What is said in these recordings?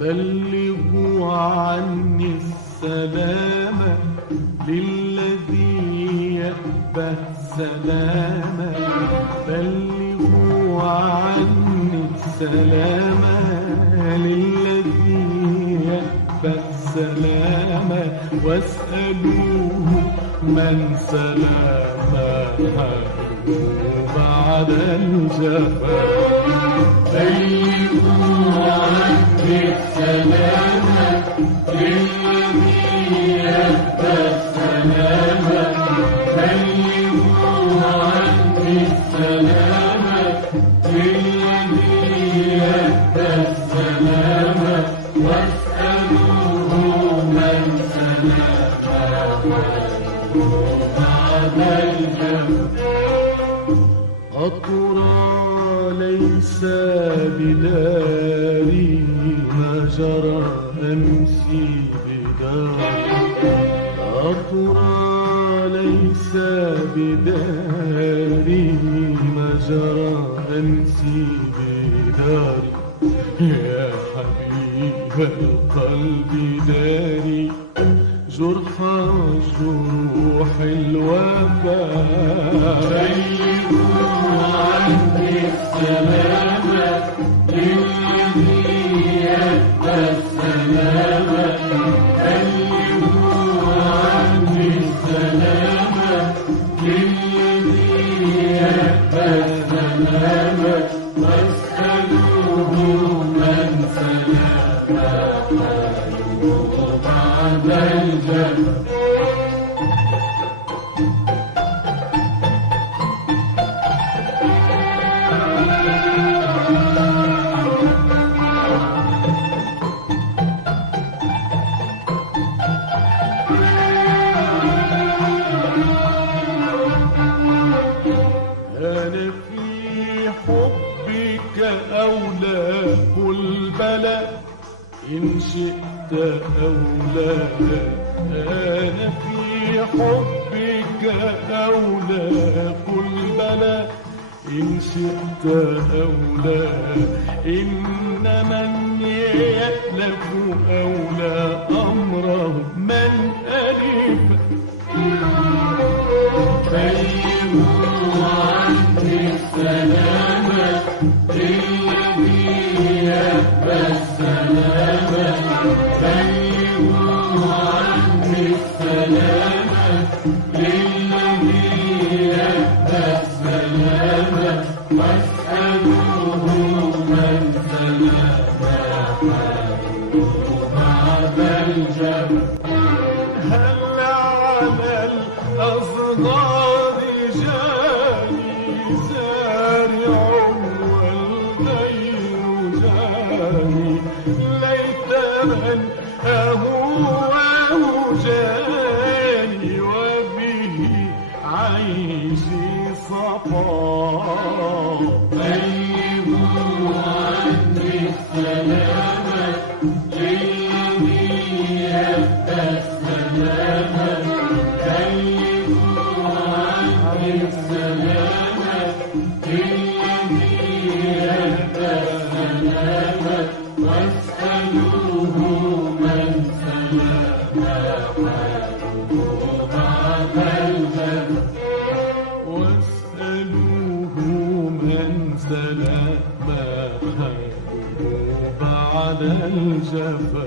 بلغوا عني السلام للذي يأبى السلام. بلغوا عني السلام للذي يأبى السلام، واسألوه من سلامه بعد الجفا. بلغوا عني السلام للذي يأبى السلام. بلغوا عني السلام للذي يأبى السلام، واسألوه من سلامه بعد الجفا. أترى ليس بداري ما جرى أمسي بداري. أترى ليس بداري ما جرى أمسي بداري. يا حبيب القلب داري جرح جروح الوفاء. عني السلام للذي يأبى السلام. بلغوا عني السلام للذي يأبى السلام، واسألوه من سلامه بعد الجفا. أنا في حبك أولاك البلاء إن شئت أولاك. أنا في حبك أولاك البلاء إن شئت أولاك. إن من يألف أولى أمره من ألف. بلغوا عني السلام للذي يأبى السلام. بلغوا عني السلام للذي يأبى السلام، واسألوه من سلامه بعد الجفا. هل على الأصغار جاني زارع والغير جاني. ليت من أهواه جاني وبه عيشي صفا. بلغوا عني السلام للذي يأبى السلام. بلغوا عني السلام للذي يأبى السلام، واسألوه من سلامه بعد الجفا. واسألوه من سلامه بعد الجفا.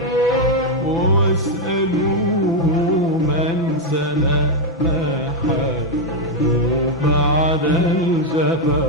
واسألوه من سلامه بعد الجفا.